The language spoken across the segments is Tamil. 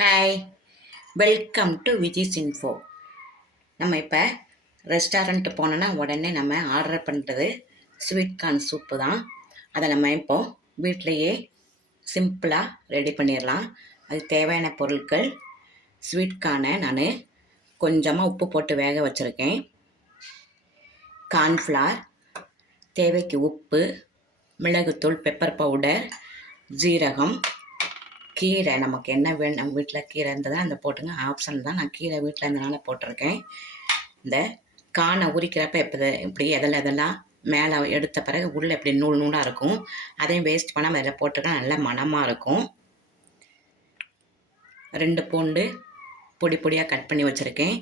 Hi, welcome to Viji's info. நம்ம இப்போ ரெஸ்டாரண்ட்டு போனோன்னா உடனே நம்ம ஆர்டர் பண்ணுறது ஸ்வீட் கார்ன் சூப்பு தான். அதை நம்ம இப்போது வீட்டிலையே சிம்பிளாக ரெடி பண்ணிடலாம். அதுக்கு தேவையான பொருட்கள்: ஸ்வீட் கார்னை நான் கொஞ்சமாக உப்பு போட்டு வேக வச்சுருக்கேன், கார்ன்ஃப்ளார், தேவைக்கு உப்பு, மிளகுத்தூள், பெப்பர் பவுடர், ஜீரகம், கீரை. நமக்கு என்ன வேணும், நம்ம வீட்டில் கீரை இருந்ததுன்னா அந்த போட்டுங்க, ஆப்ஷன் தான். நான் கீரை வீட்டில் இருந்தனால போட்டிருக்கேன். இந்த கானை உரிக்கிறப்ப இப்படி எதெல்லாம் மேலே எடுத்த பிறகு உள்ளே இப்படி நூல் நூலாக இருக்கும், அதையும் வேஸ்ட் பண்ணாமல் அதில் போட்டுருக்கேன். நல்லா மணமாக இருக்கும். 2 பூண்டு பொடி பொடியாக கட் பண்ணி வச்சுருக்கேன்.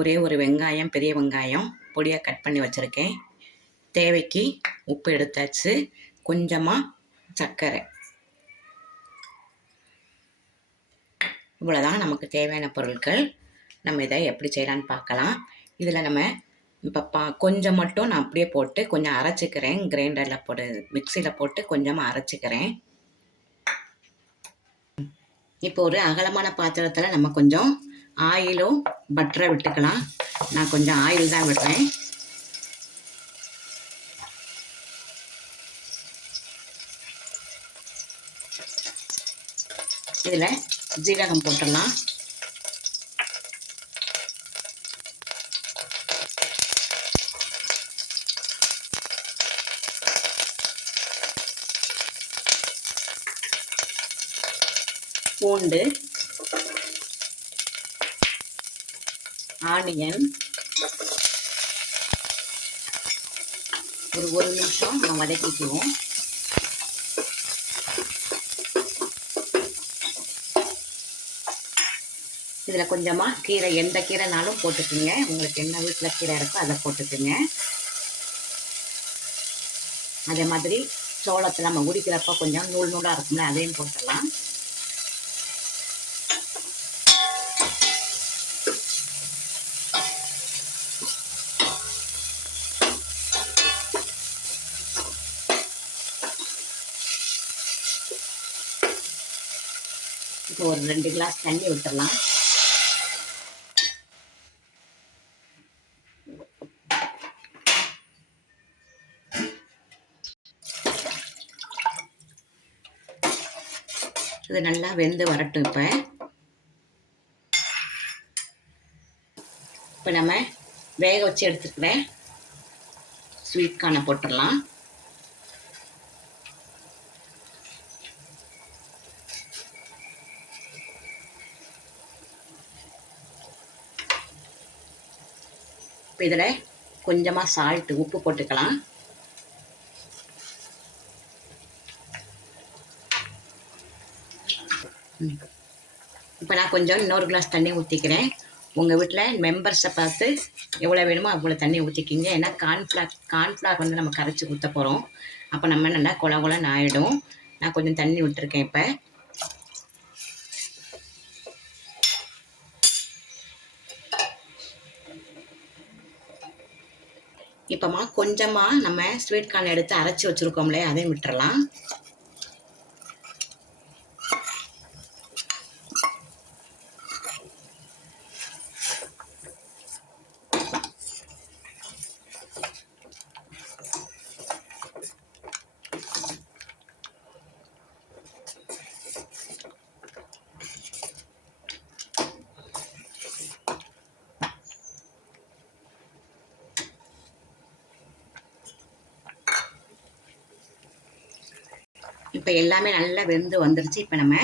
ஒரே ஒரு வெங்காயம், பெரிய வெங்காயம் பொடியாக கட் பண்ணி வச்சுருக்கேன். தேவைக்கு உப்பு எடுத்தாச்சு, கொஞ்சமாக சர்க்கரை. இவ்வளோதான் நமக்கு தேவையான பொருட்கள். நம்ம இதை எப்படி செய்யலான்னு பார்க்கலாம். இதில் நம்ம இப்போ கொஞ்சம் மட்டும் நான் அப்படியே போட்டு கொஞ்சம் அரைச்சிக்கிறேன். கிரைண்டரில் போட்டு மிக்சியில் போட்டு கொஞ்சமாக அரைச்சிக்கிறேன். இப்போ ஒரு அகலமான பாத்திரத்தில் நம்ம கொஞ்சம் ஆயிலும் பட்டரை விட்டுக்கலாம். நான் கொஞ்சம் ஆயில் தான் விடுறேன். இதில் ஜீரகம் போட்டுடலாம். பூண்டு, ஆனியன் ஒரு நிமிஷம் நம்ம வதக்கிக்குவோம். இதில் கொஞ்சமாக கீரை, எந்த கீரைனாலும் போட்டுக்குங்க. உங்களுக்கு என்ன வீட்டில் கீரை இருக்கோ அதை போட்டுக்குங்க. அதே மாதிரி சோளத்தில் நம்ம உரிக்கிறப்ப கொஞ்சம் நூல் நூலாக இருக்கும்ல, அதையும் போட்டுடலாம். இப்போ ஒரு 2 கிளாஸ் தண்ணி விட்டுடலாம். இது நல்லா வெந்து வரட்டும். இப்போ நம்ம வேக வச்சு எடுத்துக்கிற ஸ்வீட் கார்னை போட்டுடலாம். இப்போ இதில் கொஞ்சமாக சால்ட்டு, உப்பு போட்டுக்கலாம். இப்போ நான் கொஞ்சம் இன்னொரு கிளாஸ் தண்ணி ஊற்றிக்கிறேன். உங்கள் வீட்டில் மெம்பர்ஸை பார்த்து எவ்வளோ வேணுமோ அவ்வளோ தண்ணி ஊற்றிக்கிங்க. ஏன்னா கார்ன்ஃப்ளார் வந்து நம்ம கரைச்சி ஊற்ற போகிறோம். அப்போ நம்ம நல்லா குழன்னு ஆகிடும். நான் கொஞ்சம் தண்ணி விட்டுருக்கேன். இப்போமா கொஞ்சமாக நம்ம ஸ்வீட் கார்ன் எடுத்து அரைச்சி வச்சுருக்கோம்லே, அதையும் விட்டுறலாம். இப்போ எல்லாமே நல்லா வெந்து வந்துருச்சு. இப்போ நம்ம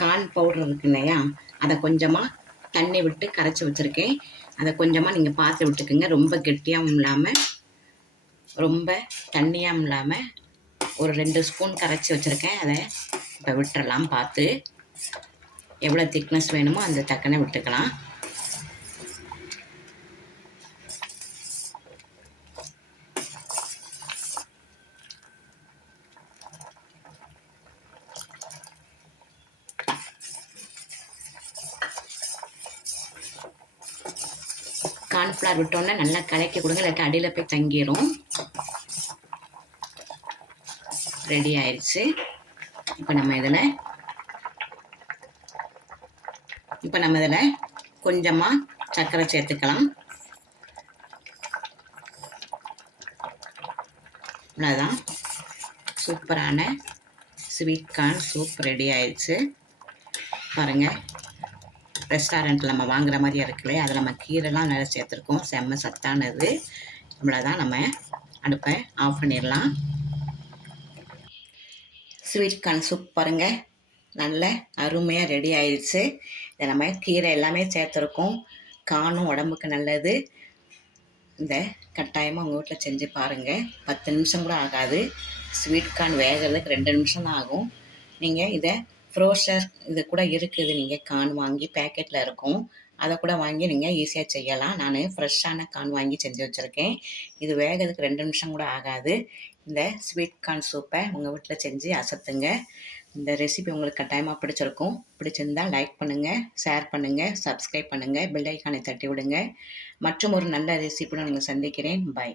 கார்ன் பவுடர் இருக்கு இல்லையா, அதை கொஞ்சமாக தண்ணி விட்டு கரைச்சி வச்சுருக்கேன். அதை கொஞ்சமாக நீங்கள் பார்த்து விட்டுக்குங்க. ரொம்ப கெட்டியாகவும் இல்லாமல் ரொம்ப தண்ணியாகவும் இல்லாமல் ஒரு 2 ஸ்பூன் கரைச்சி வச்சுருக்கேன். அதை இப்போ விட்டுறலாம். பார்த்து எவ்வளோ திக்னஸ் வேணுமோ அந்த தக்கனை விட்டுக்கலாம். கார்ன்ஃப்ளவர் விட்டோன்னே நல்லா கலக்கி கொடுங்க, இல்லாட்டி அடியில் போய் தங்கிடும். ரெடி ஆயிடுச்சு. இப்போ நம்ம இதில் இப்போ நம்ம இதில் கொஞ்சமாக சர்க்கரை சேர்த்துக்கலாம். அவ்வளோதான், சூப்பரான ஸ்வீட் கார்ன் சூப் ரெடி ஆயிடுச்சு. பாருங்கள், ரெஸ்டாரண்ட்டில் நம்ம வாங்குற மாதிரியே இருக்குல்ல, அதில் நம்ம கீரைலாம் நிறைய சேர்த்துருக்கோம், செம்ம சத்தானது. இவ்வளோதான், நம்ம அடுப்பை ஆஃப் பண்ணிடலாம். ஸ்வீட் கார்ன் சூப் பாருங்கள், நல்ல அருமையாக ரெடி ஆயிடுச்சு. இதை நம்ம கீரை எல்லாமே சேர்த்துருக்கோம், கார்னும் உடம்புக்கு நல்லது. இந்த கட்டாயமாக உங்கள் வீட்டில் செஞ்சு பாருங்கள். 10 நிமிஷம் கூட ஆகாது. ஸ்வீட் கார்ன் வேகிறதுக்கு 2 நிமிஷம் தான் ஆகும். நீங்கள் இதை ஃப்ரோசர் இது கூட இருக்குது, நீங்கள் கார்ன் வாங்கி பேக்கெட்டில் இருக்கும், அதை கூட வாங்கி நீங்கள் ஈஸியாக செய்யலாம். நான் ஃப்ரெஷ்ஷான கார்ன் வாங்கி செஞ்சு வச்சுருக்கேன். இது வேகிறதுக்கு 2 நிமிஷம் கூட ஆகாது. இந்த ஸ்வீட் கார்ன் சூப்பை உங்கள் வீட்டில் செஞ்சு அசத்துங்க. இந்த ரெசிபி உங்களுக்கு கட்டாயமாக பிடிச்சிருக்கும். பிடிச்சிருந்தால் லைக் பண்ணுங்கள், ஷேர் பண்ணுங்கள், சப்ஸ்கிரைப் பண்ணுங்கள், பெல் ஐக்கானை தட்டி விடுங்க. மற்றும் ஒரு நல்ல ரெசிபியுடன் நீங்கள் சந்திக்கிறேன். பாய்.